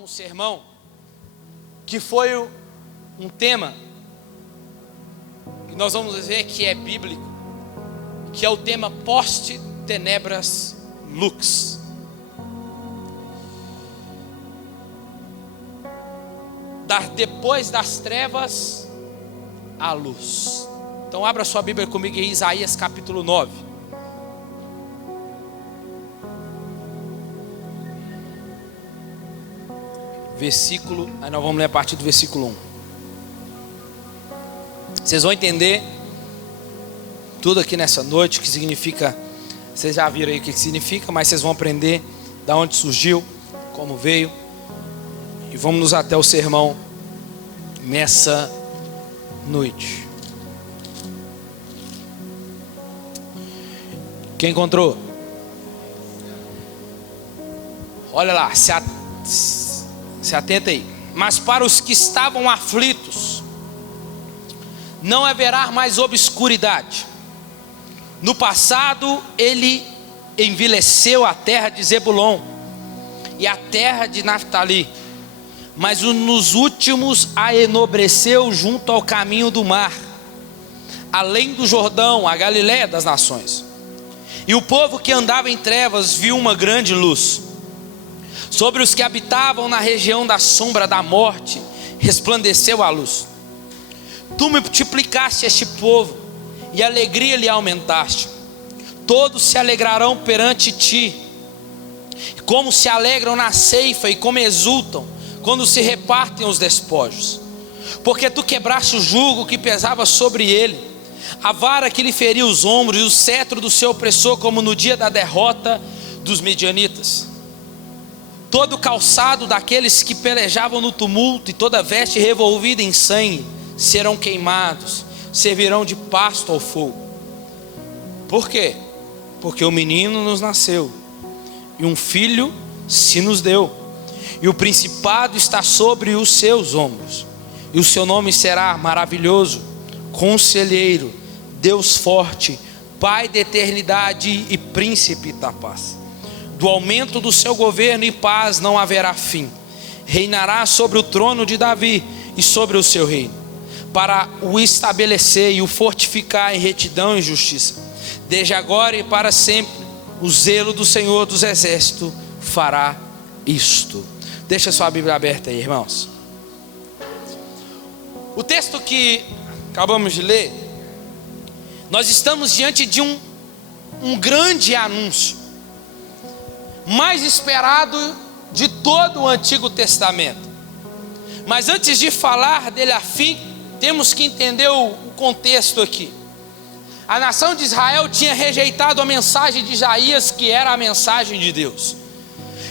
um sermão que foi um tema que nós vamos ver que é bíblico, que é o tema Post Tenebras Lux. Depois das trevas, a luz. Então abra sua Bíblia comigo em Isaías capítulo 9. Aí nós vamos ler a partir do versículo 1. Vocês vão entender tudo aqui nessa noite, o que significa. Vocês já viram aí o que significa, mas vocês vão aprender de onde surgiu, como veio. E vamos nos até o sermão nessa noite. Quem encontrou? Olha lá, se atenta aí. Mas para os que estavam aflitos, não haverá mais obscuridade. No passado ele envileceu a terra de Zebulon e a terra de Naftali, mas nos últimos a enobreceu junto ao caminho do mar, além do Jordão, a Galiléia das nações. E o povo que andava em trevas viu uma grande luz. Sobre os que habitavam na região da sombra da morte resplandeceu a luz. Tu multiplicaste este povo e a alegria lhe aumentaste. Todos se alegrarão perante ti, como se alegram na ceifa e como exultam quando se repartem os despojos. Porque tu quebraste o jugo que pesava sobre ele, a vara que lhe feria os ombros e o cetro do seu opressor, como no dia da derrota dos medianitas. Todo o calçado daqueles que pelejavam no tumulto e toda veste revolvida em sangue serão queimados, servirão de pasto ao fogo. Por quê? Porque o menino nos nasceu e um filho se nos deu, e o principado está sobre os seus ombros, e o seu nome será maravilhoso, conselheiro, Deus forte, Pai da eternidade e príncipe da paz. Do aumento do seu governo e paz não haverá fim. Reinará sobre o trono de Davi e sobre o seu reino, para o estabelecer e o fortificar em retidão e justiça, desde agora e para sempre. O zelo do Senhor dos exércitos fará isto. Deixa sua Bíblia aberta aí, irmãos. O texto que acabamos de ler, nós estamos diante de um grande anúncio, mais esperado de todo o Antigo Testamento. Mas antes de falar dele a fim, temos que entender o contexto aqui. A nação de Israel tinha rejeitado a mensagem de Isaías, que era a mensagem de Deus.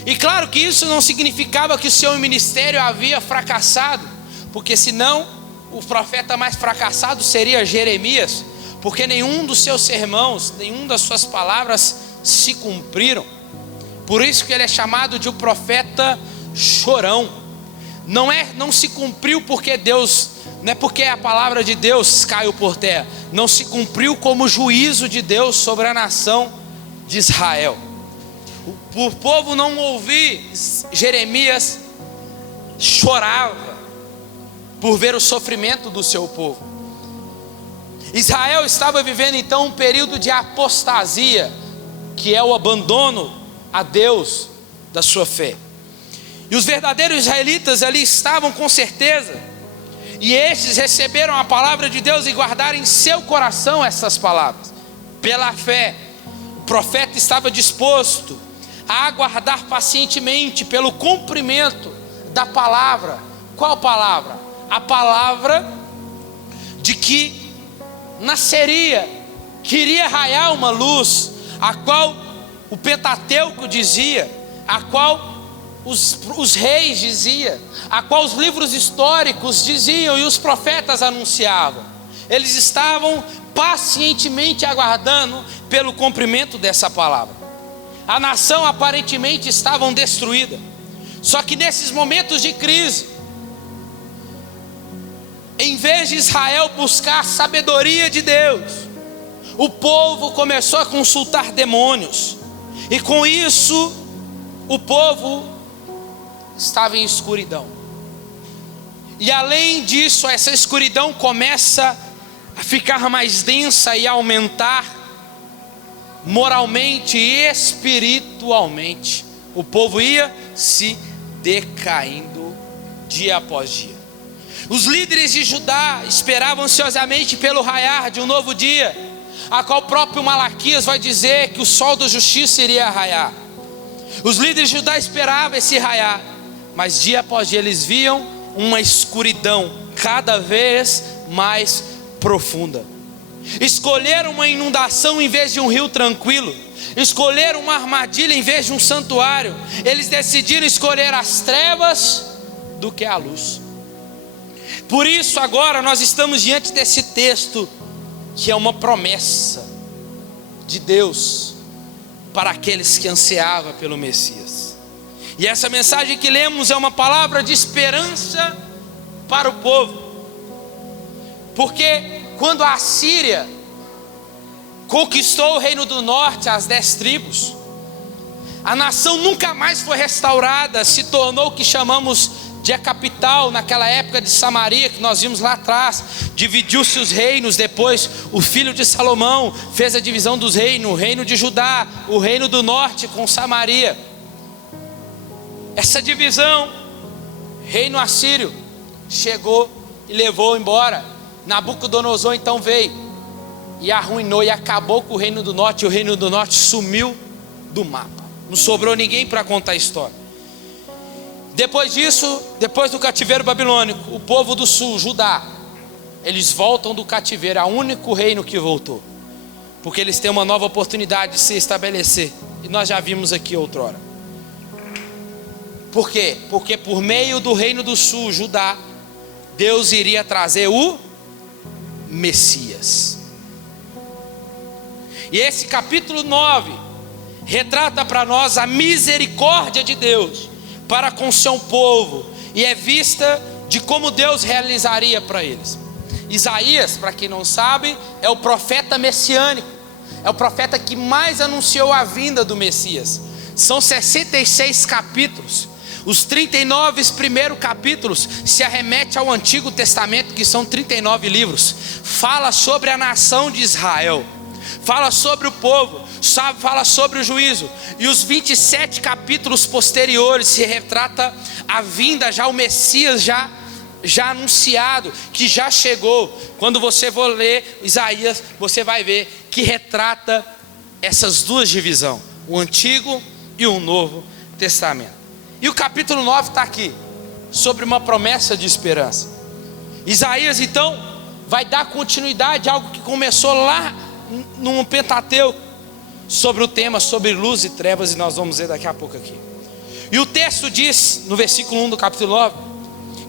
E claro que isso não significava que o seu ministério havia fracassado, porque senão o profeta mais fracassado seria Jeremias, porque nenhum dos seus sermões, nenhum das suas palavras se cumpriram. Por isso que ele é chamado de o profeta chorão. Não se cumpriu porque Deus, não é porque a palavra de Deus caiu por terra, não se cumpriu como juízo de Deus sobre a nação de Israel. O povo não ouvir Jeremias, chorava por ver o sofrimento do seu povo. Israel estava vivendo então um período de apostasia, que é o abandono a Deus da sua fé. E os verdadeiros israelitas ali estavam com certeza, e estes receberam a palavra de Deus e guardaram em seu coração essas palavras. Pela fé, o profeta estava disposto a aguardar pacientemente pelo cumprimento da palavra. Qual palavra? A palavra de que queria raiar uma luz, a qual o Pentateuco dizia, a qual os reis diziam, a qual os livros históricos diziam e os profetas anunciavam. Eles estavam pacientemente aguardando pelo cumprimento dessa palavra. A nação aparentemente estava destruída, só que nesses momentos de crise, em vez de Israel buscar a sabedoria de Deus, o povo começou a consultar demônios, e com isso o povo estava em escuridão. E além disso, essa escuridão começa a ficar mais densa e a aumentar moralmente e espiritualmente. O povo ia se decaindo dia após dia. Os líderes de Judá esperavam ansiosamente pelo raiar de um novo dia, a qual o próprio Malaquias vai dizer que o sol da justiça iria raiar. Os líderes de Judá esperavam esse raiar, mas dia após dia eles viam uma escuridão cada vez mais profunda. Escolheram uma inundação em vez de um rio tranquilo. Escolheram uma armadilha em vez de um santuário. Eles decidiram escolher as trevas do que a luz. Por isso agora nós estamos diante desse texto, que é uma promessa de Deus para aqueles que ansiavam pelo Messias. E essa mensagem que lemos é uma palavra de esperança para o povo. Porque quando a Assíria conquistou o reino do norte, as 10 tribos, a nação nunca mais foi restaurada, se tornou o que chamamos de a capital naquela época de Samaria, que nós vimos lá atrás. Dividiu-se os reinos. Depois o filho de Salomão fez a divisão dos reinos, o reino de Judá, o reino do norte com Samaria. Essa divisão, reino assírio, chegou e levou embora. Nabucodonosor então veio e arruinou e acabou com o reino do norte. E o reino do norte sumiu do mapa, não sobrou ninguém para contar a história. Depois disso, depois do cativeiro babilônico, o povo do sul, Judá, eles voltam do cativeiro. É o único reino que voltou, porque eles têm uma nova oportunidade de se estabelecer. E nós já vimos aqui outrora. Por quê? Porque por meio do reino do sul, Judá, Deus iria trazer o Messias. E esse capítulo 9 retrata para nós a misericórdia de Deus para com seu povo, e é vista de como Deus realizaria para eles. Isaías, para quem não sabe, é o profeta messiânico, é o profeta que mais anunciou a vinda do Messias. São 66 capítulos. Os 39 primeiros capítulos se arremete ao Antigo Testamento, que são 39 livros. Fala sobre a nação de Israel, fala sobre o povo, fala sobre o juízo. E os 27 capítulos posteriores se retrata a vinda, já o Messias já anunciado, que já chegou. Quando você for ler Isaías, você vai ver que retrata essas duas divisões, o Antigo e o Novo Testamento. E o capítulo 9 está aqui, sobre uma promessa de esperança. Isaías então vai dar continuidade a algo que começou lá no Pentateuco, sobre o tema, sobre luz e trevas, e nós vamos ver daqui a pouco aqui. E o texto diz, no versículo 1 do capítulo 9,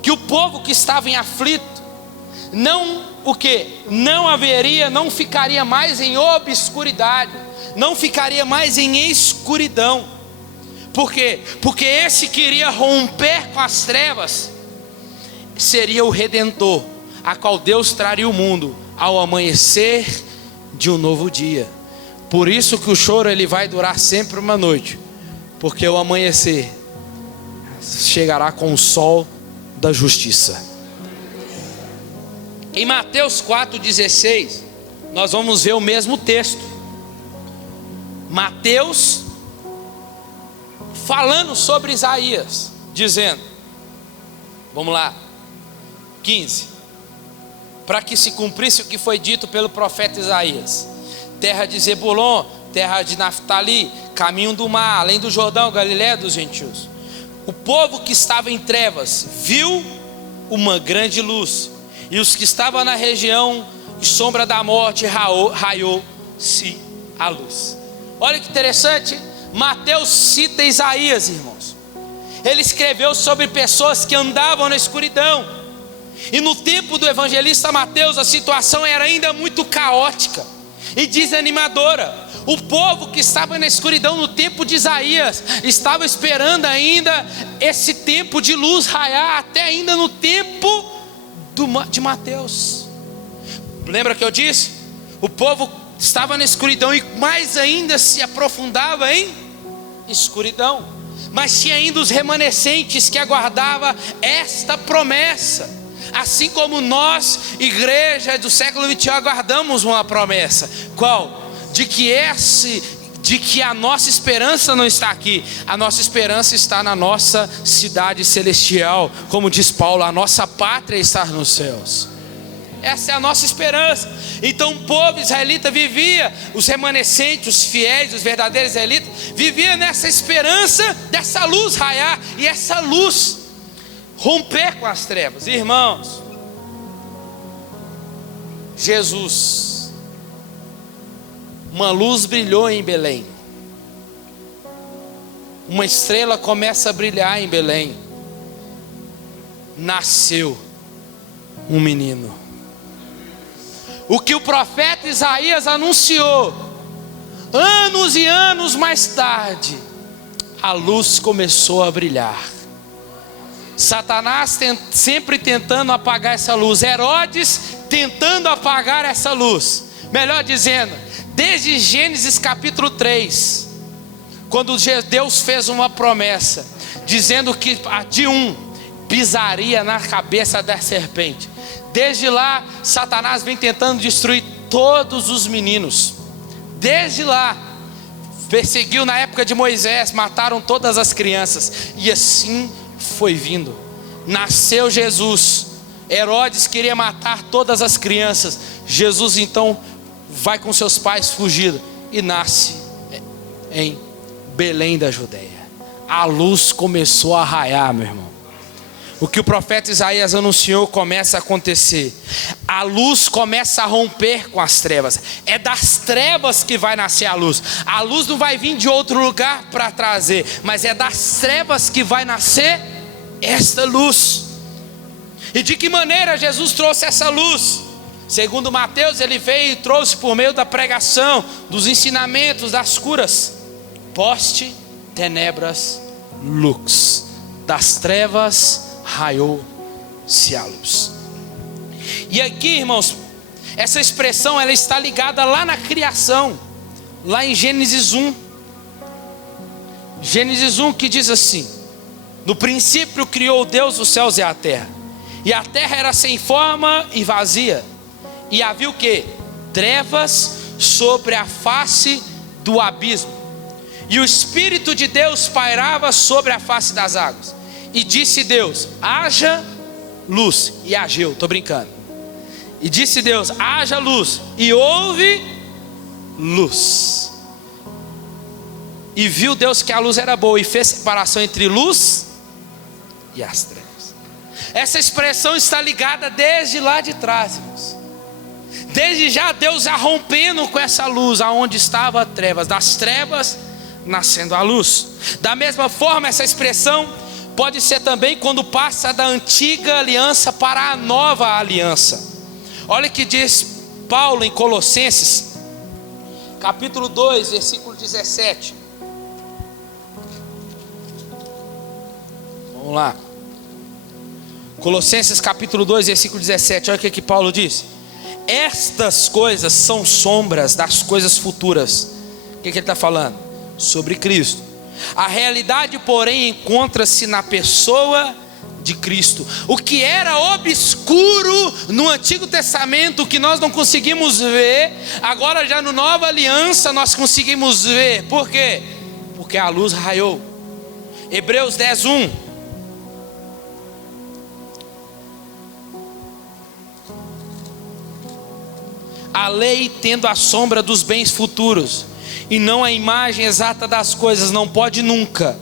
que o povo que estava em aflito, não ficaria mais em obscuridade, não ficaria mais em escuridão. Por quê? Porque esse que iria romper com as trevas seria o Redentor, a qual Deus traria o mundo ao amanhecer de um novo dia. Por isso que o choro ele vai durar sempre uma noite, porque o amanhecer chegará com o sol da justiça. Em Mateus 4,16 nós vamos ver o mesmo texto. Mateus falando sobre Isaías, dizendo, vamos lá, 15: para que se cumprisse o que foi dito pelo profeta Isaías: terra de Zebulon, terra de Naftali, caminho do mar, além do Jordão, Galiléia dos gentios. O povo que estava em trevas viu uma grande luz, e os que estavam na região de sombra da morte raiou-se a luz. Olha que interessante, Mateus cita Isaías, irmãos. Ele escreveu sobre pessoas que andavam na escuridão. E no tempo do evangelista Mateus, a situação era ainda muito caótica e desanimadora. O povo que estava na escuridão no tempo de Isaías estava esperando ainda esse tempo de luz raiar, até ainda no tempo de Mateus. Lembra que eu disse? O povo estava na escuridão e mais ainda se aprofundava em escuridão. mas tinha ainda os remanescentes que aguardavam esta promessa. Assim como nós, igreja do século XXI, aguardamos uma promessa. Qual? De que a nossa esperança não está aqui. A nossa esperança está na nossa cidade celestial. Como diz Paulo, a nossa pátria está nos céus. Essa é a nossa esperança. Então o povo israelita vivia, os remanescentes, os fiéis, os verdadeiros israelitas, vivia nessa esperança dessa luz raiar, e essa luz romper com as trevas. Irmãos, Jesus, uma luz brilhou em Belém. Uma estrela começa a brilhar em Belém. Nasceu um menino. O que o profeta Isaías anunciou, anos e anos mais tarde, a luz começou a brilhar. Satanás sempre tentando apagar essa luz. Herodes tentando apagar essa luz. Melhor dizendo, desde Gênesis capítulo 3, quando Deus fez uma promessa, dizendo que de um pisaria na cabeça da serpente. Desde lá, Satanás vem tentando destruir todos os meninos. Desde lá, perseguiu na época de Moisés, mataram todas as crianças. E assim foi vindo. Nasceu Jesus. Herodes queria matar todas as crianças. Jesus então vai com seus pais fugido e nasce em Belém da Judeia. A luz começou a raiar, meu irmão. O que o profeta Isaías anunciou começa a acontecer. A luz começa a romper com as trevas. É das trevas que vai nascer a luz. A luz não vai vir de outro lugar para trazer, mas é das trevas que vai nascer esta luz. E de que maneira Jesus trouxe essa luz? Segundo Mateus, ele veio e trouxe por meio da pregação, dos ensinamentos, das curas. Poste, tenebras, lux. Das trevas raiou-se a luz. E aqui, irmãos, essa expressão ela está ligada lá na criação, lá em Gênesis 1. Gênesis 1 que diz assim: no princípio criou Deus os céus e a terra era sem forma e vazia, e havia o que? Trevas sobre a face do abismo, e o Espírito de Deus pairava sobre a face das águas. E disse Deus: haja luz, e hagiu. Estou brincando. E disse Deus: haja luz, e houve luz. E viu Deus que a luz era boa, e fez separação entre luz e as trevas. Essa expressão está ligada desde lá de trás, irmãos. Desde já Deus já rompendo com essa luz, aonde estava a trevas, das trevas nascendo a luz. Da mesma forma, essa expressão pode ser também quando passa da antiga aliança para a nova aliança. Olha o que diz Paulo em Colossenses, capítulo 2, versículo 17. Vamos lá. Colossenses capítulo 2, versículo 17. Olha o que Paulo diz: estas coisas são sombras das coisas futuras. O que ele está falando? Sobre Cristo. A realidade, porém, encontra-se na pessoa de Cristo. O que era obscuro no Antigo Testamento, que nós não conseguimos ver, agora já na Nova Aliança nós conseguimos ver. Por quê? Porque a luz raiou. Hebreus 10:1. A lei, tendo a sombra dos bens futuros, e não a imagem exata das coisas, não pode nunca,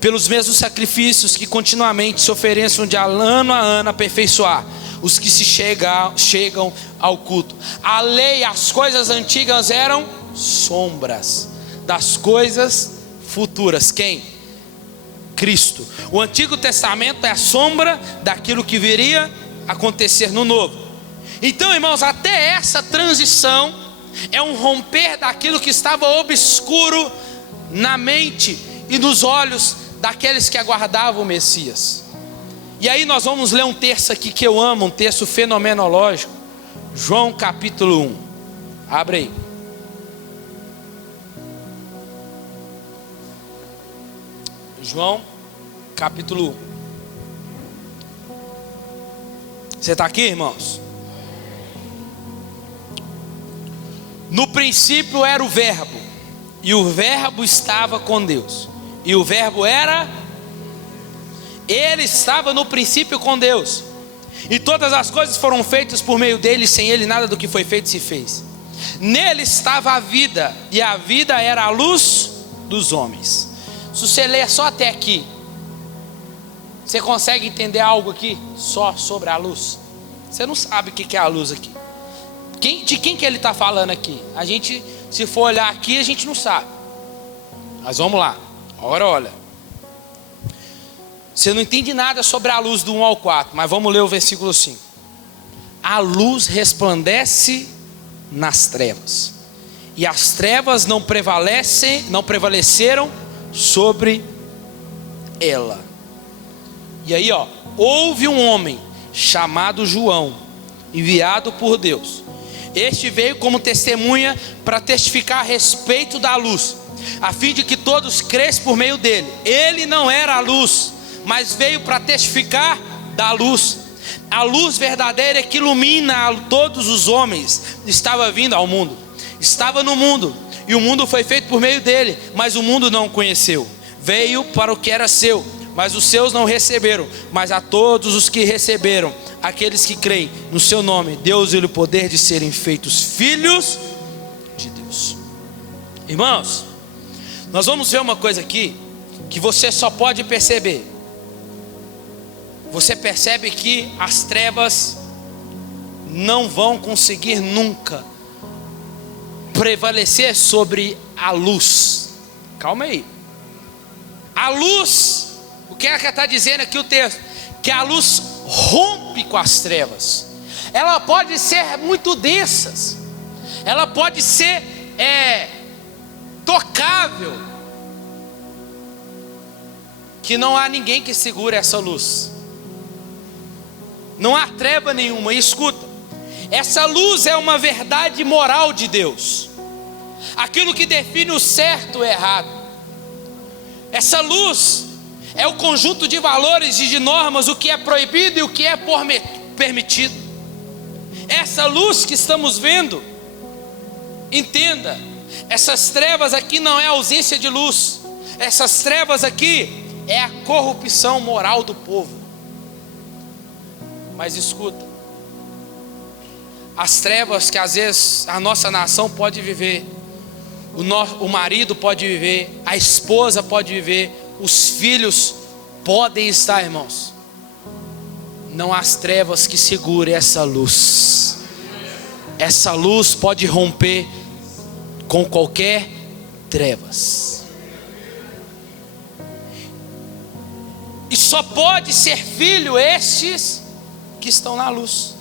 pelos mesmos sacrifícios que continuamente se ofereçam de ano a ano, aperfeiçoar os que se chegam ao culto. A lei, as coisas antigas eram sombras das coisas futuras. Quem? Cristo. O Antigo Testamento é a sombra daquilo que viria a acontecer no Novo. Então, irmãos, até essa transição é um romper daquilo que estava obscuro na mente e nos olhos daqueles que aguardavam o Messias. E aí nós vamos ler um texto aqui que eu amo, um texto fenomenológico. João capítulo 1. Abre aí. João, capítulo 1. Você está aqui, irmãos? No princípio era o Verbo, e o Verbo estava com Deus, e o Verbo era... Ele estava no princípio com Deus, e todas as coisas foram feitas por meio dele, e sem ele nada do que foi feito se fez. Nele estava a vida, e a vida era a luz dos homens. Se você ler só até aqui, você consegue entender algo aqui só sobre a luz? Você não sabe o que é a luz aqui. De quem que ele está falando aqui? A gente, se for olhar aqui, a gente não sabe. Mas vamos lá. Agora olha. Você não entende nada sobre a luz do 1 ao 4, mas vamos ler o versículo 5. A luz resplandece nas trevas, e as trevas não prevaleceram sobre ela. E aí houve um homem chamado João, enviado por Deus. Este veio como testemunha para testificar a respeito da luz, a fim de que todos crescem por meio dele. Ele não era a luz, mas veio para testificar da luz. A luz verdadeira que ilumina a todos os homens estava vindo ao mundo. Estava no mundo, e o mundo foi feito por meio dele, mas o mundo não o conheceu. Veio para o que era seu, mas os seus não receberam. Mas a todos os que receberam, aqueles que creem no seu nome, deu-lhe o poder de serem feitos filhos de Deus. Irmãos, nós vamos ver uma coisa aqui que você só pode perceber. Você percebe que as trevas não vão conseguir nunca prevalecer sobre a luz. Calma aí. A luz, o que é que está dizendo aqui o texto? Que a luz rompe com as trevas. Ela pode ser muito densa, ela pode ser tocável, que não há ninguém que segure essa luz. Não há treva nenhuma. E escuta, essa luz é uma verdade moral de Deus, aquilo que define o certo e o errado. Essa luz é o conjunto de valores e de normas, o que é proibido e o que é permitido. Essa luz que estamos vendo, entenda, essas trevas aqui não é a ausência de luz. Essas trevas aqui é a corrupção moral do povo. Mas escuta, as trevas que às vezes a nossa nação pode viver, o marido pode viver, a esposa pode viver, os filhos podem estar, irmãos. Não há as trevas que segurem essa luz. Essa luz pode romper com qualquer trevas. E só pode ser filho estes que estão na luz.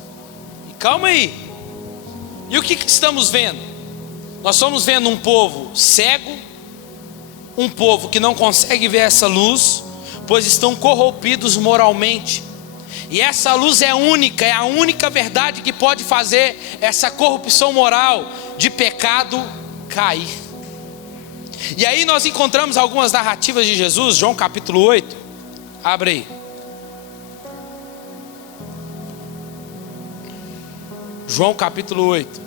E calma aí. E o que estamos vendo? Nós estamos vendo um povo cego, um povo que não consegue ver essa luz, pois estão corrompidos moralmente. E essa luz é única, é a única verdade que pode fazer essa corrupção moral de pecado cair. E aí nós encontramos algumas narrativas de Jesus, João capítulo 8. Abre aí. João capítulo 8.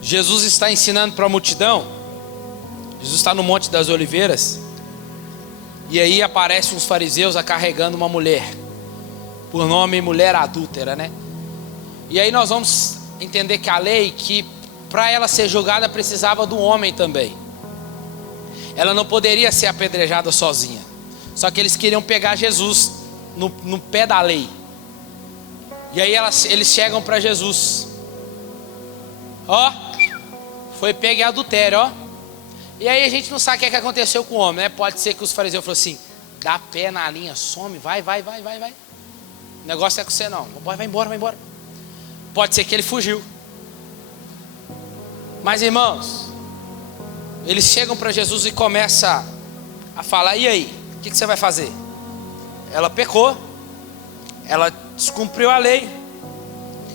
Jesus está ensinando para a multidão. Jesus está no Monte das Oliveiras. E aí aparecem uns fariseus carregando uma mulher, por nome mulher adúltera, né? E aí nós vamos entender que a lei, que para ela ser julgada precisava do homem também. Ela não poderia ser apedrejada sozinha. Só que eles queriam pegar Jesus no pé da lei. E aí eles chegam para Jesus. Foi pego em adultério, E aí a gente não sabe o que aconteceu com o homem, né? Pode ser que os fariseus falaram assim: dá pé na linha, some, vai. O negócio é com você não. Vai embora. Pode ser que ele fugiu. Mas irmãos, eles chegam para Jesus e começam a falar: e aí? que você vai fazer? Ela pecou, ela descumpriu a lei.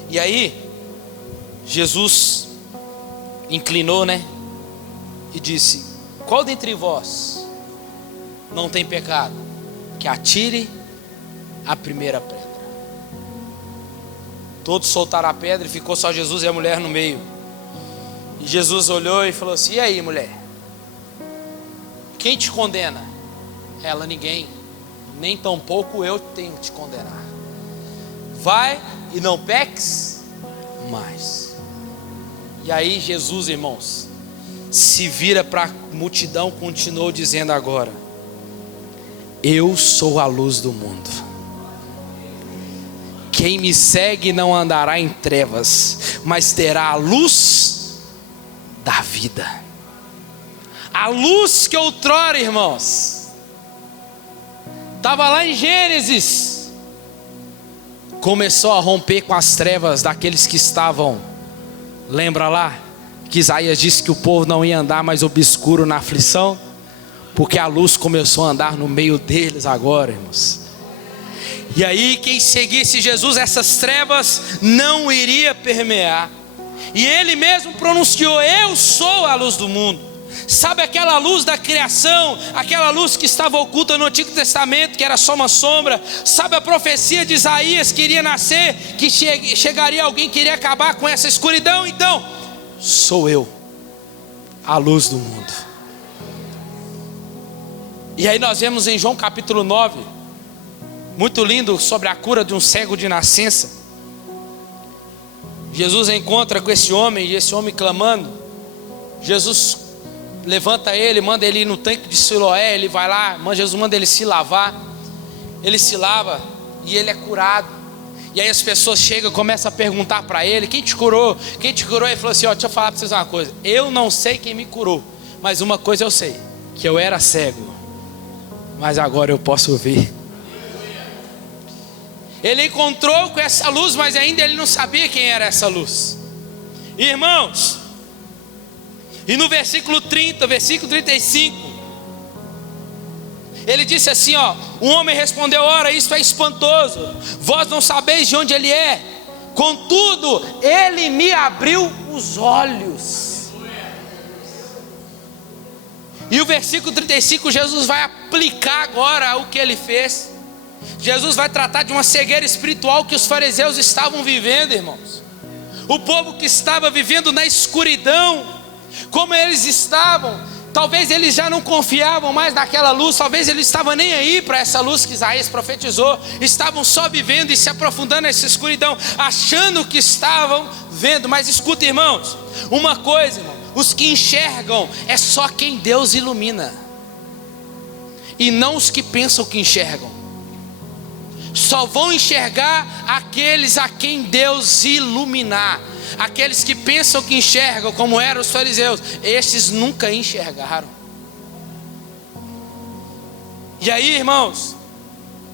E aí, Jesus inclinou, né? E disse: qual dentre vós não tem pecado? Que atire a primeira pedra. Todos soltaram a pedra e ficou só Jesus e a mulher no meio. E Jesus olhou e falou assim: e aí, mulher? Quem te condena? Ela: ninguém, nem tampouco eu tenho que te condenar. Vai e não peques mais. E aí Jesus, irmãos, se vira para a multidão, continuou dizendo agora: eu sou a luz do mundo. Quem me segue não andará em trevas, mas terá a luz da vida. A luz que outrora, irmãos, estava lá em Gênesis, começou a romper com as trevas daqueles que estavam. Lembra lá que Isaías disse que o povo não ia andar mais obscuro na aflição? Porque a luz começou a andar no meio deles agora, irmãos. E aí quem seguisse Jesus, essas trevas não iria permear. E ele mesmo pronunciou: eu sou a luz do mundo. Sabe aquela luz da criação, aquela luz que estava oculta no Antigo Testamento, que era só uma sombra? Sabe a profecia de Isaías que iria nascer, que chegaria alguém que iria acabar com essa escuridão? Então, sou eu, a luz do mundo. E aí nós vemos em João capítulo 9, muito lindo, sobre a cura de um cego de nascença. Jesus encontra com esse homem, e esse homem clamando. Jesus levanta ele, manda ele ir no tanque de Siloé. Ele vai lá, Jesus manda ele se lavar. Ele se lava e ele é curado. E aí as pessoas chegam e começam a perguntar para ele: quem te curou? Quem te curou? Ele falou assim: ó, deixa eu falar para vocês uma coisa. Eu não sei quem me curou, mas uma coisa eu sei, que eu era cego, mas agora eu posso ver. Ele encontrou com essa luz, mas ainda ele não sabia quem era essa luz. Irmãos, e no versículo 30, versículo 35, ele disse assim, ó: um homem respondeu: ora, isto é espantoso, vós não sabeis de onde ele é, contudo ele me abriu os olhos. E o versículo 35, Jesus vai aplicar agora o que ele fez. Jesus vai tratar de uma cegueira espiritual que os fariseus estavam vivendo, irmãos. O povo que estava vivendo na escuridão, como eles estavam, talvez eles já não confiavam mais naquela luz, talvez eles estavam nem aí para essa luz que Isaías profetizou, estavam só vivendo e se aprofundando nessa escuridão, achando que estavam vendo. Mas escuta, irmãos, uma coisa, irmão, os que enxergam é só quem Deus ilumina, e não os que pensam que enxergam. Só vão enxergar aqueles a quem Deus iluminar. Aqueles que pensam que enxergam, como eram os fariseus, estes nunca enxergaram. E aí, irmãos,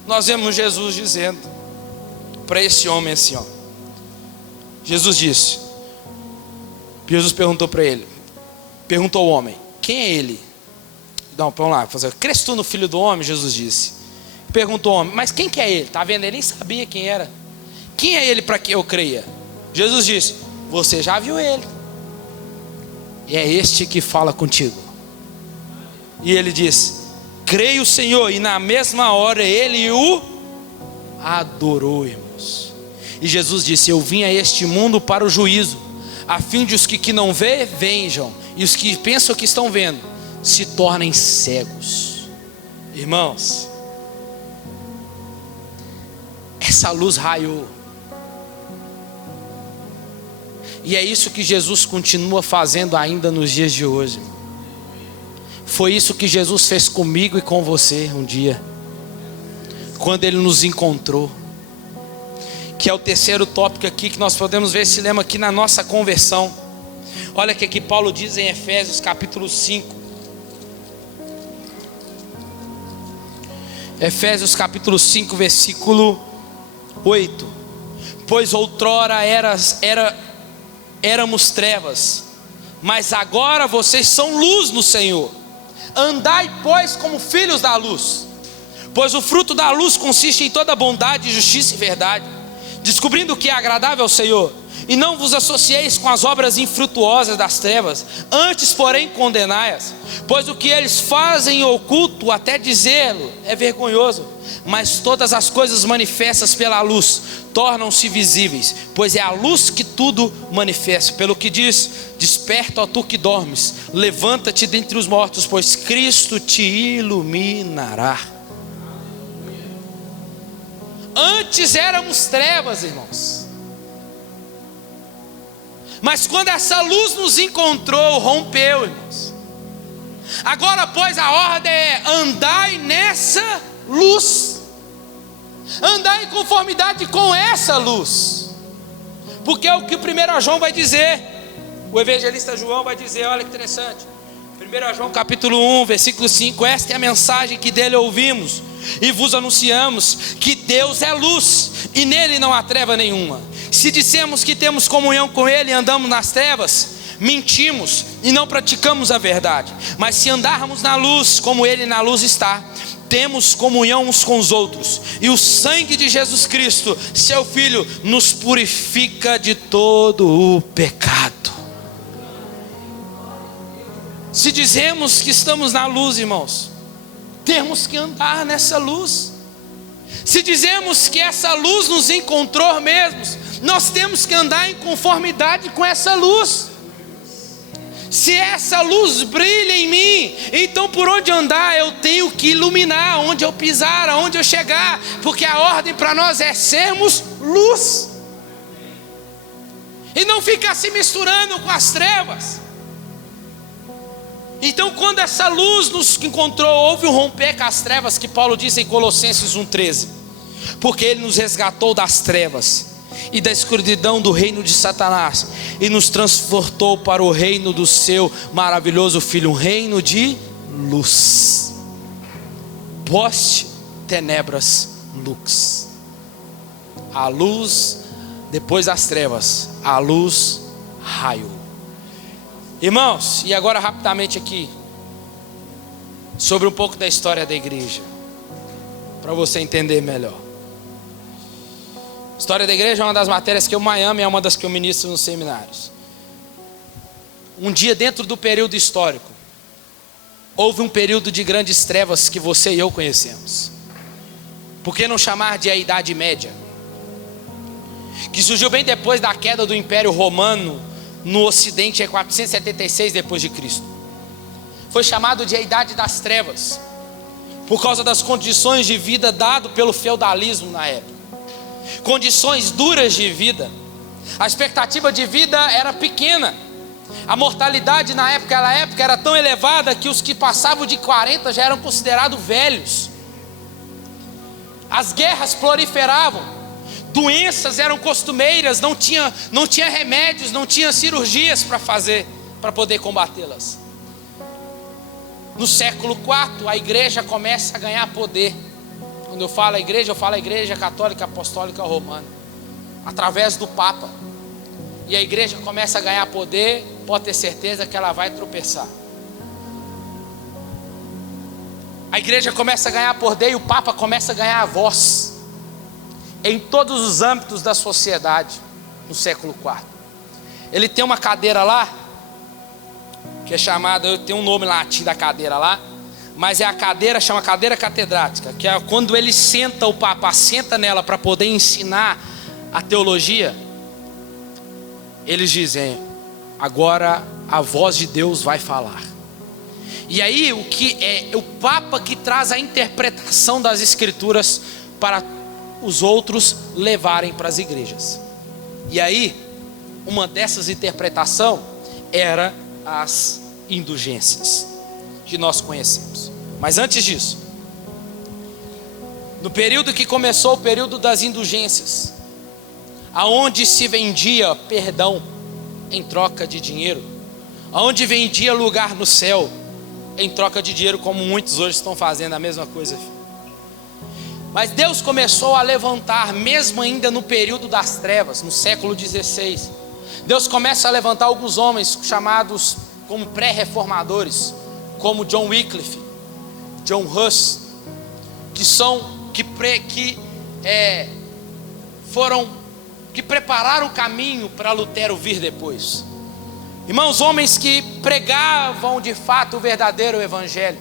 nós vemos Jesus dizendo para esse homem assim, ó. Jesus perguntou para ele, perguntou ao homem: quem é ele? Não, vamos lá, crês tu no Filho do Homem? Jesus disse. Perguntou ao homem: mas quem que é ele? Está vendo? Ele nem sabia quem era. Quem é ele para que eu creia? Jesus disse: você já viu ele, e é este que fala contigo. E ele disse: creio, Senhor. E na mesma hora ele o adorou, irmãos. E Jesus disse: eu vim a este mundo para o juízo, a fim de os que não vê, vejam, e os que pensam que estão vendo se tornem cegos. Irmãos, essa luz raiou. E é isso que Jesus continua fazendo ainda nos dias de hoje. Foi isso que Jesus fez comigo e com você um dia, quando Ele nos encontrou. Que é o terceiro tópico aqui, que nós podemos ver esse lema aqui na nossa conversão. Olha o que Paulo diz em Efésios capítulo 5. Efésios capítulo 5, versículo 8. Pois outrora éramos trevas, mas agora vocês são luz no Senhor. Andai, pois, como filhos da luz. Pois o fruto da luz consiste em toda bondade, justiça e verdade, descobrindo o que é agradável ao Senhor. E não vos associeis com as obras infrutuosas das trevas, antes porém condenai-as. Pois o que eles fazem em oculto, até dizê-lo, é vergonhoso. Mas todas as coisas manifestas pela luz tornam-se visíveis, pois é a luz que tudo manifesta. Pelo que diz: desperta, ó tu que dormes, levanta-te dentre os mortos, pois Cristo te iluminará. Antes éramos trevas, irmãos, mas quando essa luz nos encontrou, rompeu, irmãos. Agora, pois, a ordem é: andai nessa luz, andai em conformidade com essa luz, porque é o que o 1 João vai dizer. O evangelista João vai dizer, olha que interessante, 1 João capítulo 1, versículo 5: esta é a mensagem que dele ouvimos e vos anunciamos, que Deus é luz e nele não há treva nenhuma. Se dissemos que temos comunhão com ele e andamos nas trevas, mentimos e não praticamos a verdade. Mas se andarmos na luz, como ele na luz está, temos comunhão uns com os outros, e o sangue de Jesus Cristo, seu Filho, nos purifica de todo o pecado. Se dizemos que estamos na luz, irmãos, temos que andar nessa luz. Se dizemos que essa luz nos encontrou mesmos, nós temos que andar em conformidade com essa luz. Se essa luz brilha em mim, então por onde andar eu tenho que iluminar, onde eu pisar, aonde eu chegar, porque a ordem para nós é sermos luz, e não ficar se misturando com as trevas. Então, quando essa luz nos encontrou, houve um romper com as trevas, que Paulo diz em Colossenses 1,13, porque ele nos resgatou das trevas e da escuridão do reino de Satanás, e nos transportou para o reino do seu maravilhoso Filho, um reino de luz. Post tenebras lux. A luz, depois das trevas, a luz raiou. Irmãos, e agora rapidamente aqui, sobre um pouco da história da igreja, para você entender melhor. História da igreja é uma das matérias que eu mais amo, e é uma das que eu ministro nos seminários. Um dia, dentro do período histórico, houve um período de grandes trevas que você e eu conhecemos. Por que não chamar de a Idade Média? Que surgiu bem depois da queda do Império Romano no Ocidente, em 476 depois de Cristo. Foi chamado de a Idade das Trevas, por causa das condições de vida dado pelo feudalismo na época. Condições duras de vida. A expectativa de vida era pequena. A mortalidade na época era tão elevada que os que passavam de 40 já eram considerados velhos. As guerras proliferavam. Doenças eram costumeiras, não tinha remédios, não tinha cirurgias para poder combatê-las. No século IV, a igreja começa a ganhar poder. Quando eu falo a igreja católica apostólica romana, através do Papa. E a igreja começa a ganhar poder, pode ter certeza que ela vai tropeçar. A igreja começa a ganhar poder e o Papa começa a ganhar a voz em todos os âmbitos da sociedade no século IV. Ele tem uma cadeira lá, que é chamada, tem um nome latim da cadeira lá, mas é a cadeira, chama cadeira catedrática, que é quando ele senta, o Papa senta nela para poder ensinar a teologia. Eles dizem: agora a voz de Deus vai falar. E aí o que é o Papa que traz a interpretação das Escrituras para os outros levarem para as igrejas. E aí, uma dessas interpretações era as indulgências, que nós conhecemos. Mas antes disso, no período que começou o período das indulgências, aonde se vendia perdão em troca de dinheiro, aonde vendia lugar no céu em troca de dinheiro, como muitos hoje estão fazendo a mesma coisa. Mas Deus começou a levantar, mesmo ainda no período das trevas, no século XVI, Deus começa a levantar alguns homens chamados como pré-reformadores, como John Wycliffe, John Huss, que prepararam o caminho para Lutero vir depois. Irmãos, homens que pregavam de fato o verdadeiro evangelho,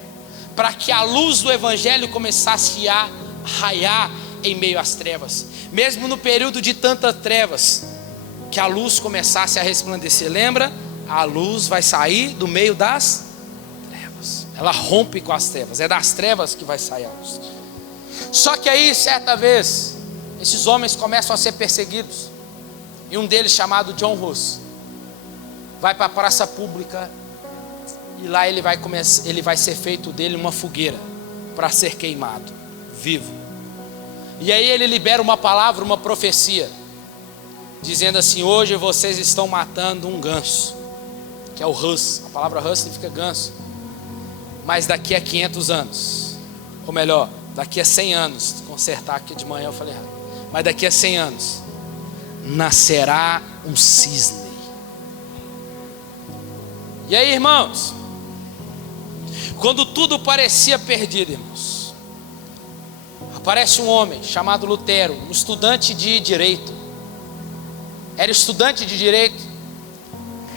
para que a luz do evangelho começasse a raiar em meio às trevas, mesmo no período de tantas trevas, que a luz começasse a resplandecer. Lembra? A luz vai sair do meio das trevas, ela rompe com as trevas, é das trevas que vai sair a luz. Só que aí, certa vez, esses homens começam a ser perseguidos, e um deles, chamado John Hus, vai para a praça pública, e lá ele vai ser feito dele uma fogueira, para ser queimado, vivo. E aí ele libera uma palavra, uma profecia, dizendo assim: hoje vocês estão matando um ganso, que é o Hus. A palavra Hus significa ganso. Mas daqui a 500 anos, ou melhor, daqui a 100 anos, consertar aqui de manhã eu falei errado, mas daqui a 100 anos, nascerá um cisne. E aí, irmãos, quando tudo parecia perdido, irmãos, aparece um homem chamado Lutero, um estudante de direito. Era estudante de direito,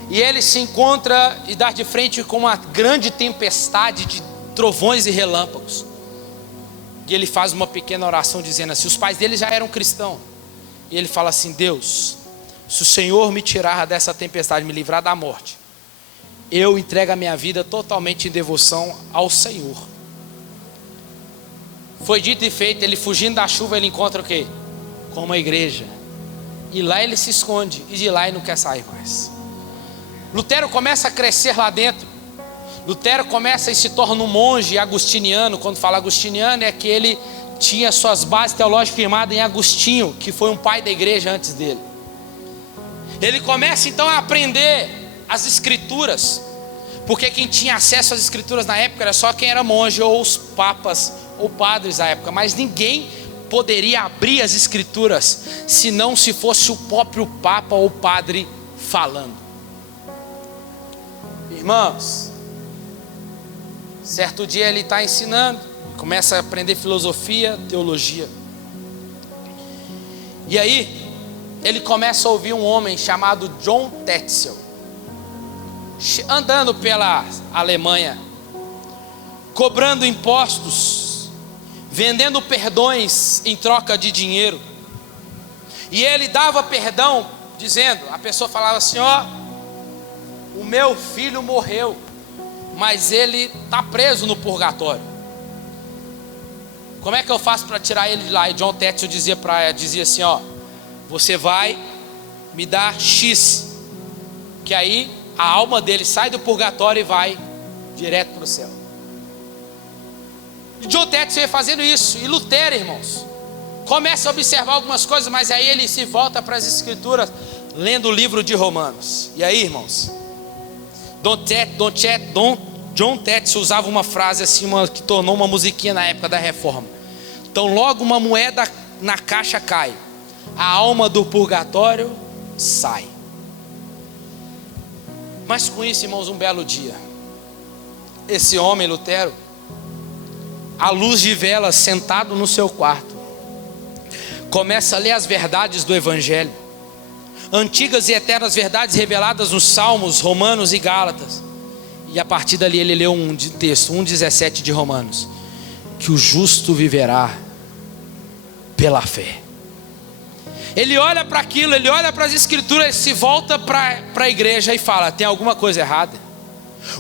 e ele se encontra e dá de frente com uma grande tempestade de trovões e relâmpagos. E ele faz uma pequena oração dizendo assim: os pais dele já eram cristãos, e ele fala assim: Deus, se o Senhor me tirar dessa tempestade, me livrar da morte, eu entrego a minha vida totalmente em devoção ao Senhor. Foi dito e feito. Ele, fugindo da chuva, ele encontra o quê? Com uma igreja, e lá ele se esconde, e de lá ele não quer sair mais. Lutero começa a crescer lá dentro. Lutero começa e se torna um monge agustiniano. Quando fala agustiniano, é que ele tinha suas bases teológicas firmadas em Agostinho, que foi um pai da igreja antes dele. Ele começa então a aprender as escrituras, porque quem tinha acesso às escrituras na época era só quem era monge, ou os papas, ou padres da época. Mas ninguém poderia abrir as escrituras, senão se fosse o próprio papa ou padre falando. Irmãos, certo dia ele está ensinando, começa a aprender filosofia, teologia. E aí ele começa a ouvir um homem chamado John Tetzel, andando pela Alemanha, cobrando impostos, vendendo perdões em troca de dinheiro. E ele dava perdão, dizendo, a pessoa falava assim: ó, o meu filho morreu, mas ele está preso no purgatório. Como é que eu faço para tirar ele de lá? E John Tetzel dizia assim: ó, você vai me dar X, que aí a alma dele sai do purgatório e vai direto para o céu. E John Tetzel ia fazendo isso. E Lutero, irmãos, começa a observar algumas coisas, mas aí ele se volta para as escrituras, lendo o livro de Romanos. E aí, irmãos, John Tetzel usava uma frase assim, que tornou uma musiquinha na época da reforma. Então, logo uma moeda na caixa cai, a alma do purgatório sai. Mas com isso, irmãos, um belo dia, esse homem, Lutero, à luz de velas, sentado no seu quarto, começa a ler as verdades do Evangelho, antigas e eternas verdades reveladas nos Salmos, Romanos e Gálatas. E a partir dali ele leu um texto, 1,17 de Romanos, que o justo viverá pela fé. Ele olha para aquilo, ele olha para as escrituras, se volta para a igreja e fala: tem alguma coisa errada.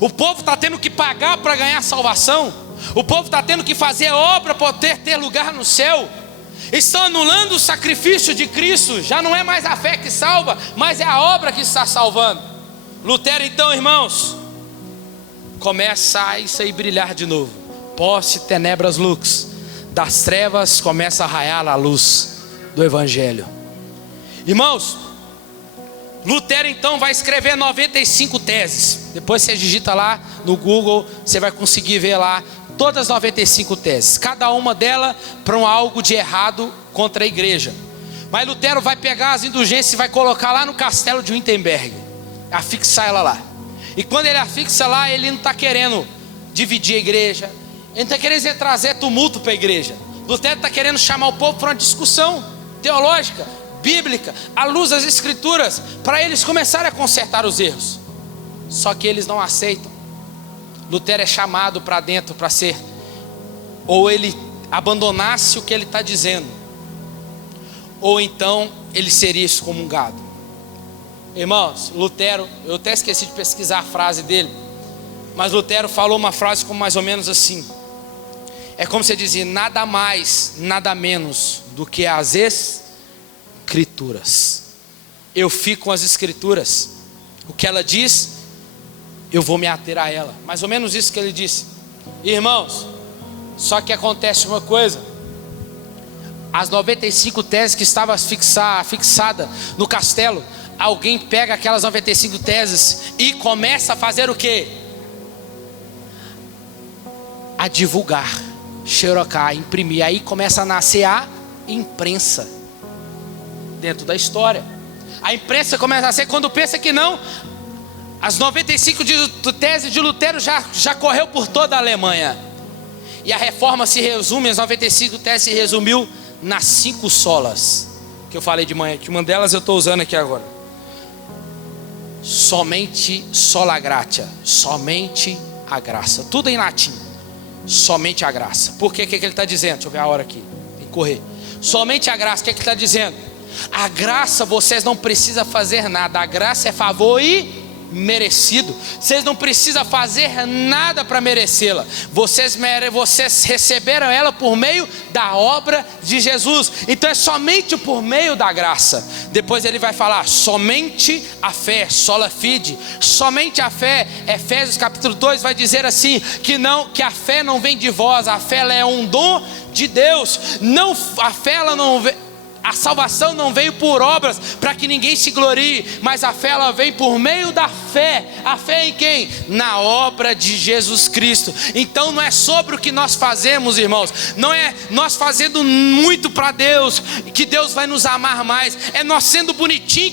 O povo está tendo que pagar para ganhar salvação. O povo está tendo que fazer obra para poder ter lugar no céu. Estão anulando o sacrifício de Cristo. Já não é mais a fé que salva, mas é a obra que está salvando. Lutero então, irmãos, começa a isso aí brilhar de novo. Posse tenebras lux, das trevas começa a raiar a luz do Evangelho. Irmãos, Lutero então vai escrever 95 teses. Depois você digita lá no Google, você vai conseguir ver lá todas as 95 teses, cada uma delas para algo de errado contra a igreja. Mas Lutero vai pegar as indulgências e vai colocar lá no castelo de Wittenberg, afixar ela lá. E quando ele afixa lá, ele não está querendo dividir a igreja, ele não está querendo trazer tumulto para a igreja. Lutero está querendo chamar o povo para uma discussão teológica, bíblica, à luz das escrituras, para eles começarem a consertar os erros. Só que eles não aceitam. Lutero é chamado para dentro para ser, ou ele abandonasse o que ele está dizendo, ou então ele seria excomungado. Irmãos, Lutero, eu até esqueci de pesquisar a frase dele, mas Lutero falou uma frase como mais ou menos assim: é como se dizia, nada mais, nada menos do que as escrituras. Eu fico com as escrituras, o que ela diz, eu vou me ater a ela. Mais ou menos isso que ele disse. Irmãos, só que acontece uma coisa: as 95 teses que estavam fixadas no castelo, alguém pega aquelas 95 teses e começa a fazer o quê? A divulgar, xerocar, imprimir. Aí começa a nascer a imprensa dentro da história. A imprensa começa a ser, quando pensa que não, as 95 teses de Lutero já correu por toda a Alemanha. E a reforma se resume, as 95 teses se resumiu nas 5 solas que eu falei de manhã, que uma delas eu estou usando aqui agora. Somente sola gratia, somente a graça, tudo em latim. Somente a graça. Por que ele está dizendo? Deixa eu ver a hora aqui, tem que correr. Somente a graça, o que ele está dizendo? A graça, vocês não precisam fazer nada. A graça é favor e merecido. Vocês não precisam fazer nada para merecê-la. Vocês receberam ela por meio da obra de Jesus. Então é somente por meio da graça. Depois ele vai falar somente a fé, sola fide. Somente a fé. Efésios capítulo 2 vai dizer assim, que a fé não vem de vós, a fé ela é um dom de Deus. Não, a fé ela não vem, a salvação não veio por obras para que ninguém se glorie, mas a fé ela vem por meio da fé. A fé em quem? Na obra de Jesus Cristo. Então não é sobre o que nós fazemos, irmãos, não é nós fazendo muito para Deus que Deus vai nos amar mais, é nós sendo bonitinho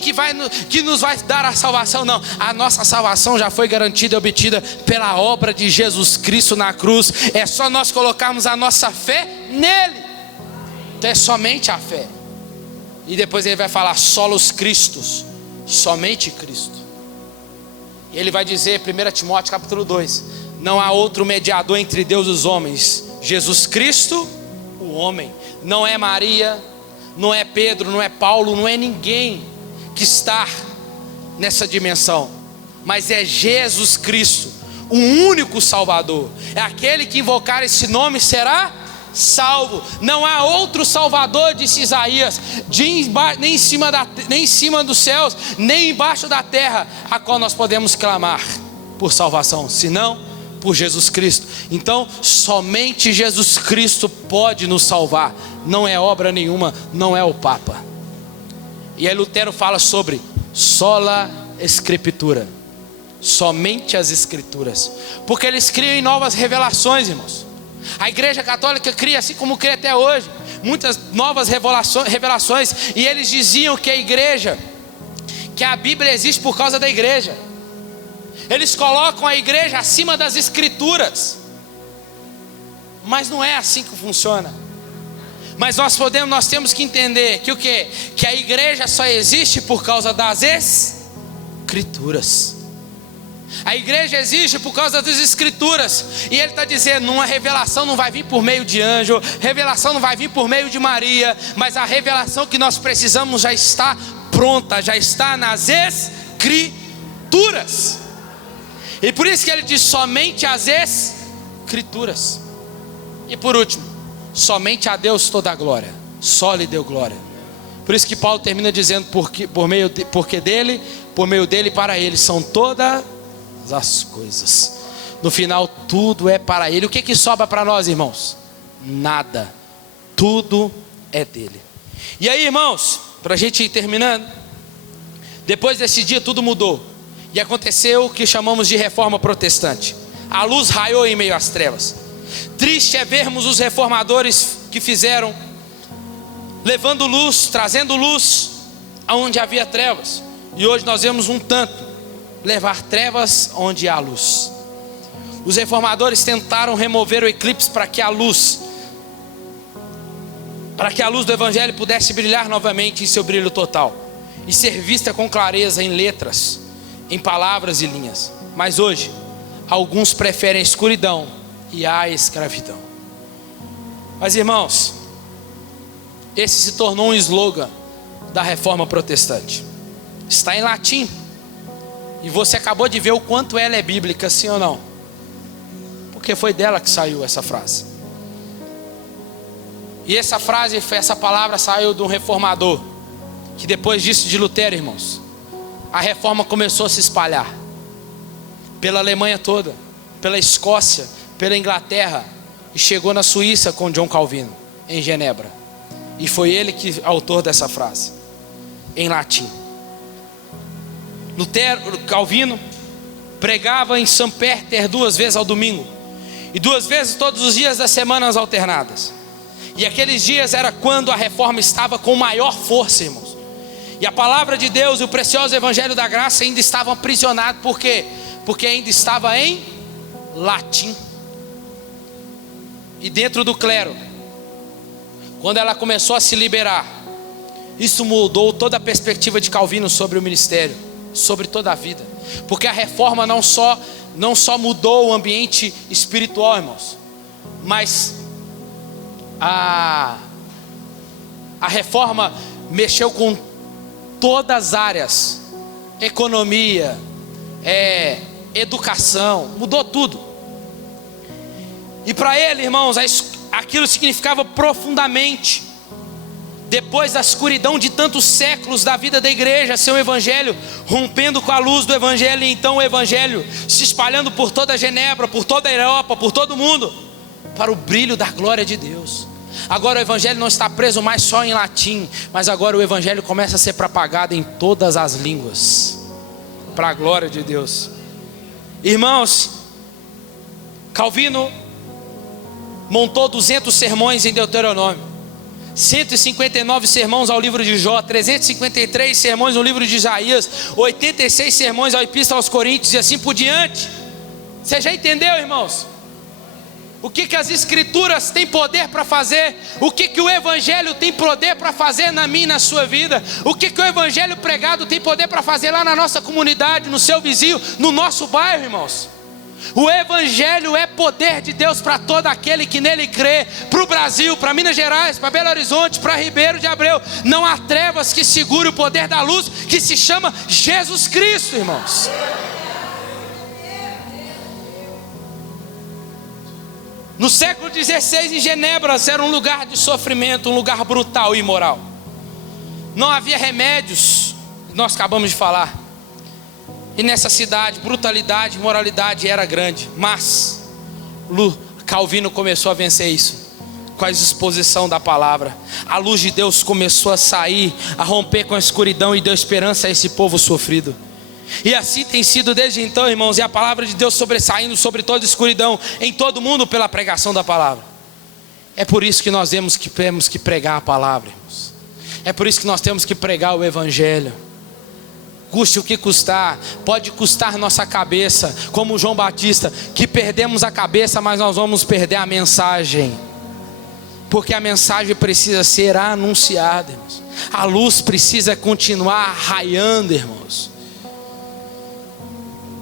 que nos vai dar a salvação. Não, a nossa salvação já foi garantida e obtida pela obra de Jesus Cristo na cruz. É só nós colocarmos a nossa fé nele. Então é somente a fé. E depois ele vai falar solos Cristos, somente Cristo. E ele vai dizer, 1 Timóteo capítulo 2, não há outro mediador entre Deus e os homens, Jesus Cristo, o homem. Não é Maria, não é Pedro, não é Paulo, não é ninguém que está nessa dimensão, mas é Jesus Cristo, o único Salvador. É aquele que invocar esse nome será salvo. Não há outro Salvador, disse Isaías, nem em cima dos céus, nem embaixo da terra, a qual nós podemos clamar por salvação, senão por Jesus Cristo. Então somente Jesus Cristo pode nos salvar. Não é obra nenhuma, não é o Papa. E aí Lutero fala sobre sola Escritura, somente as Escrituras, porque eles criam em novas revelações, irmãos. A Igreja Católica cria, assim como crê até hoje, muitas novas revelações. E eles diziam que a igreja, que a Bíblia existe por causa da igreja. Eles colocam a igreja acima das Escrituras. Mas não é assim que funciona. Mas nós temos que entender que o quê? Que a igreja só existe por causa das Escrituras. A igreja existe por causa das Escrituras. E ele está dizendo, uma revelação não vai vir por meio de anjo, revelação não vai vir por meio de Maria, mas a revelação que nós precisamos já está pronta, já está nas Escrituras. E por isso que ele diz somente as Escrituras. E por último, somente a Deus toda a glória, só lhe deu glória. Por isso que Paulo termina dizendo, porque dele, por meio dele e para ele são todas as coisas. No final tudo é para ele. O que sobra para nós, irmãos? Nada. Tudo é dele. E aí, irmãos, para a gente ir terminando, depois desse dia tudo mudou e aconteceu o que chamamos de reforma protestante. A luz raiou em meio às trevas. Triste é vermos os reformadores que fizeram, levando luz, trazendo luz aonde havia trevas. E hoje nós vemos um tanto levar trevas onde há luz. Os reformadores tentaram remover o eclipse para que a luz para que a luz do Evangelho pudesse brilhar novamente em seu brilho total e ser vista com clareza em letras, em palavras e linhas. Mas hoje, alguns preferem a escuridão e a escravidão. Mas irmãos, esse se tornou um slogan da reforma protestante. Está em latim, e você acabou de ver o quanto ela é bíblica, sim ou não? Porque foi dela que saiu essa frase. E essa frase, essa palavra saiu de um reformador, que depois disso de Lutero, irmãos, a reforma começou a se espalhar pela Alemanha toda, pela Escócia, pela Inglaterra, e chegou na Suíça com John Calvino, em Genebra. E foi ele que autor dessa frase, em latim. Calvino pregava em São Péter 2 vezes ao domingo, e 2 vezes todos os dias das semanas alternadas. E aqueles dias era quando a reforma estava com maior força, irmãos. E a palavra de Deus e o precioso evangelho da graça ainda estavam aprisionados. Por quê? Porque ainda estava em latim. E dentro do clero, quando ela começou a se liberar, isso mudou toda a perspectiva de Calvino sobre o ministério, sobre toda a vida. Porque a reforma não só mudou o ambiente espiritual, irmãos, mas a reforma mexeu com todas as áreas, economia, educação, mudou tudo. E para ele, irmãos, aquilo significava profundamente, depois da escuridão de tantos séculos da vida da igreja, seu evangelho rompendo com a luz do evangelho, e então o evangelho se espalhando por toda Genebra, por toda a Europa, por todo o mundo, para o brilho da glória de Deus. Agora o evangelho não está preso mais só em latim, mas agora o evangelho começa a ser propagado em todas as línguas, para a glória de Deus. Irmãos, Calvino montou 200 sermões em Deuteronômio, 159 sermões ao livro de Jó, 353 sermões no livro de Isaías, 86 sermões ao Epístola aos Coríntios e assim por diante. Você já entendeu, irmãos? O que as escrituras têm poder para fazer? O que o evangelho tem poder para fazer na minha e na sua vida? O que o evangelho pregado tem poder para fazer lá na nossa comunidade, no seu vizinho, no nosso bairro, irmãos? O evangelho é poder de Deus para todo aquele que nele crê. Para o Brasil, para Minas Gerais, para Belo Horizonte, para Ribeiro de Abreu, não há trevas que segure o poder da luz, que se chama Jesus Cristo, irmãos. No século XVI, em Genebra, era um lugar de sofrimento, um lugar brutal e imoral. Não havia remédios, nós acabamos de falar. E nessa cidade, brutalidade, imoralidade era grande. Mas Calvino começou a vencer isso com a exposição da palavra. A luz de Deus começou a sair, a romper com a escuridão, e deu esperança a esse povo sofrido. E assim tem sido desde então, irmãos. E a palavra de Deus sobressaindo sobre toda a escuridão em todo mundo pela pregação da palavra. É por isso que nós temos que pregar a palavra, irmãos. É por isso que nós temos que pregar o evangelho. Custe o que custar. Pode custar nossa cabeça, como João Batista, que perdemos a cabeça, mas nós vamos perder a mensagem. Porque a mensagem precisa ser anunciada, irmãos. A luz precisa continuar raiando, irmãos.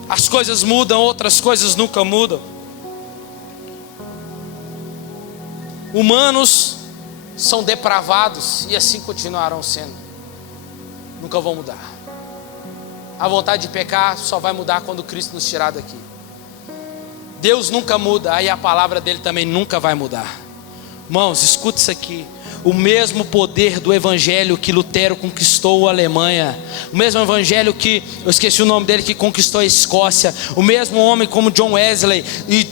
As coisas mudam, outras coisas nunca mudam. Humanos são depravados e assim continuarão sendo. Nunca vão mudar. A vontade de pecar só vai mudar quando Cristo nos tirar daqui. Deus nunca muda, aí a palavra dele também nunca vai mudar. Irmãos, escuta isso aqui. O mesmo poder do evangelho que Lutero conquistou a Alemanha, o mesmo evangelho que, eu esqueci o nome dele, que conquistou a Escócia, o mesmo homem como John Wesley e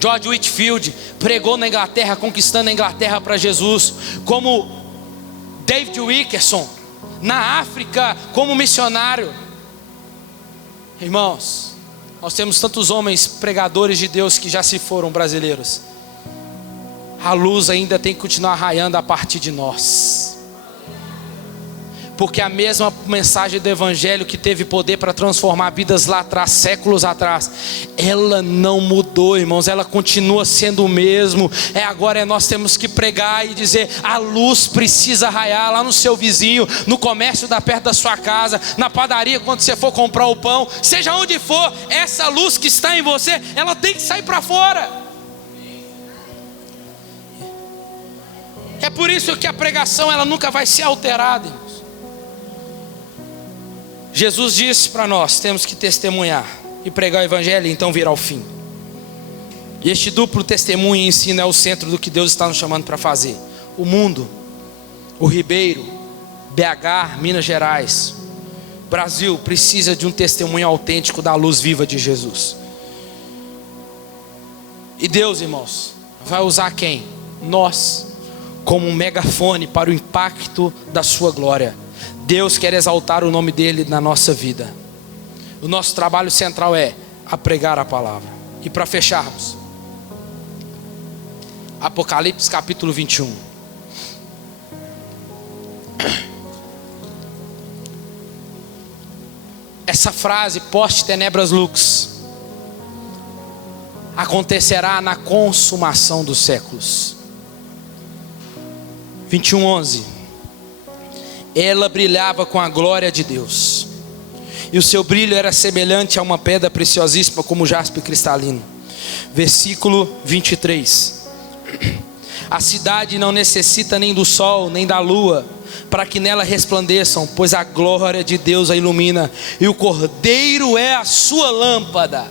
George Whitefield pregou na Inglaterra, conquistando a Inglaterra para Jesus, como David Wilkerson na África como missionário. Irmãos, nós temos tantos homens pregadores de Deus que já se foram, brasileiros. A luz ainda tem que continuar raiando a partir de nós. Porque a mesma mensagem do Evangelho que teve poder para transformar vidas lá atrás, séculos atrás, ela não mudou, irmãos, ela continua sendo o mesmo. Agora nós temos que pregar e dizer: a luz precisa raiar lá no seu vizinho, no comércio da perto da sua casa, na padaria, quando você for comprar o pão, seja onde for, essa luz que está em você, ela tem que sair para fora. É por isso que a pregação ela nunca vai ser alterada, irmãos. Jesus disse para nós: temos que testemunhar e pregar o Evangelho, então virá o fim. E este duplo testemunho e ensino é o centro do que Deus está nos chamando para fazer. O mundo, o Ribeiro, BH, Minas Gerais, Brasil precisa de um testemunho autêntico da luz viva de Jesus. E Deus, irmãos, vai usar quem? Nós, como um megafone para o impacto da sua glória. Deus quer exaltar o nome dele na nossa vida. O nosso trabalho central é a pregar a palavra. E para fecharmos, Apocalipse capítulo 21. Essa frase, post tenebras lux, acontecerá na consumação dos séculos. 21:11. Ela brilhava com a glória de Deus, e o seu brilho era semelhante a uma pedra preciosíssima, como jaspe cristalino. Versículo 23. A cidade não necessita nem do sol, nem da lua, para que nela resplandeçam, pois a glória de Deus a ilumina, e o Cordeiro é a sua lâmpada.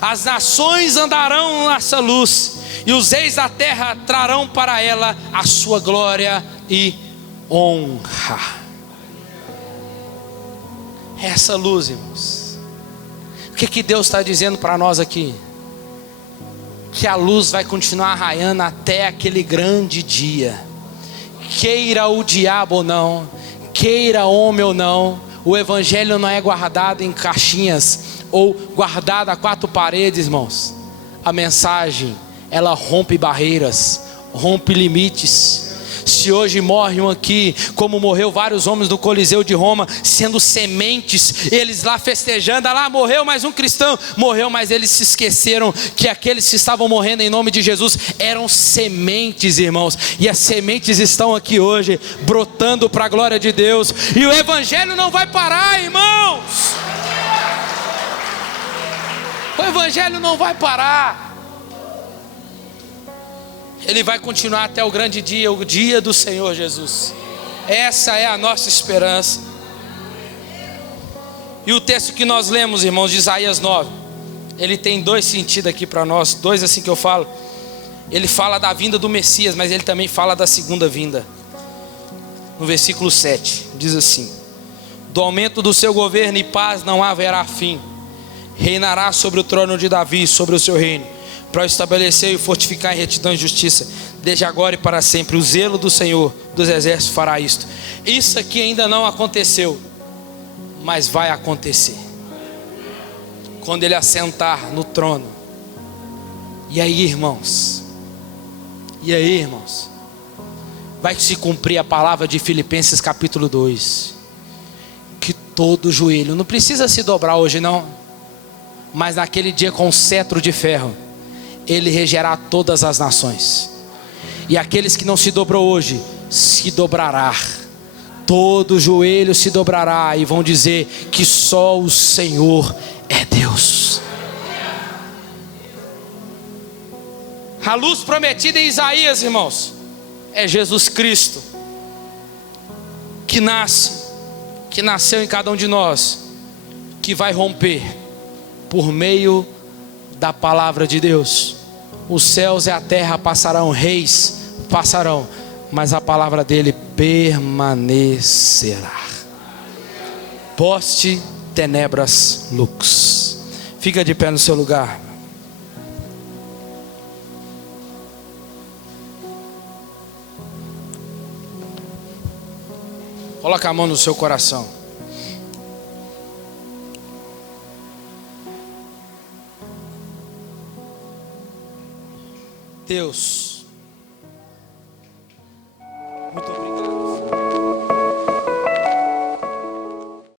As nações andarão nessa luz, e os reis da terra trarão para ela a sua glória e honra. Essa luz, irmãos. O que Deus está dizendo para nós aqui? Que a luz vai continuar raiando até aquele grande dia. Queira o diabo ou não, queira homem ou não, o Evangelho não é guardado em caixinhas ou guardado a quatro paredes, irmãos. A mensagem, ela rompe barreiras, rompe limites. Se hoje morre um aqui, como morreu vários homens do Coliseu de Roma, sendo sementes, eles lá festejando: lá morreu mais um cristão, morreu, mas eles se esqueceram que aqueles que estavam morrendo em nome de Jesus eram sementes, irmãos, e as sementes estão aqui hoje, brotando para a glória de Deus, e o Evangelho não vai parar, irmãos. O Evangelho não vai parar. Ele vai continuar até o grande dia, o dia do Senhor Jesus. Essa é a nossa esperança. E o texto que nós lemos, irmãos, de Isaías 9, ele tem dois sentidos aqui para nós, dois assim que eu falo. Ele fala da vinda do Messias, mas ele também fala da segunda vinda. No versículo 7, diz assim: do aumento do seu governo e paz não haverá fim. Reinará sobre o trono de Davi, sobre o seu reino, para estabelecer e fortificar em retidão e justiça, desde agora e para sempre. O zelo do Senhor dos exércitos fará isto. Isso aqui ainda não aconteceu, mas vai acontecer quando ele assentar no trono. E aí, irmãos, vai se cumprir a palavra de Filipenses capítulo 2, que todo joelho, não precisa se dobrar hoje não, mas naquele dia com cetro de ferro ele regerá todas as nações, e aqueles que não se dobrou hoje, se dobrará. Todo joelho se dobrará e vão dizer que só o Senhor é Deus. A luz prometida em Isaías, irmãos, é Jesus Cristo, que nasceu em cada um de nós, que vai romper por meio da palavra de Deus. Os céus e a terra passarão, reis passarão, mas a palavra dele permanecerá. Poste tenebras lux. Fica de pé no seu lugar. Coloca a mão no seu coração. Deus,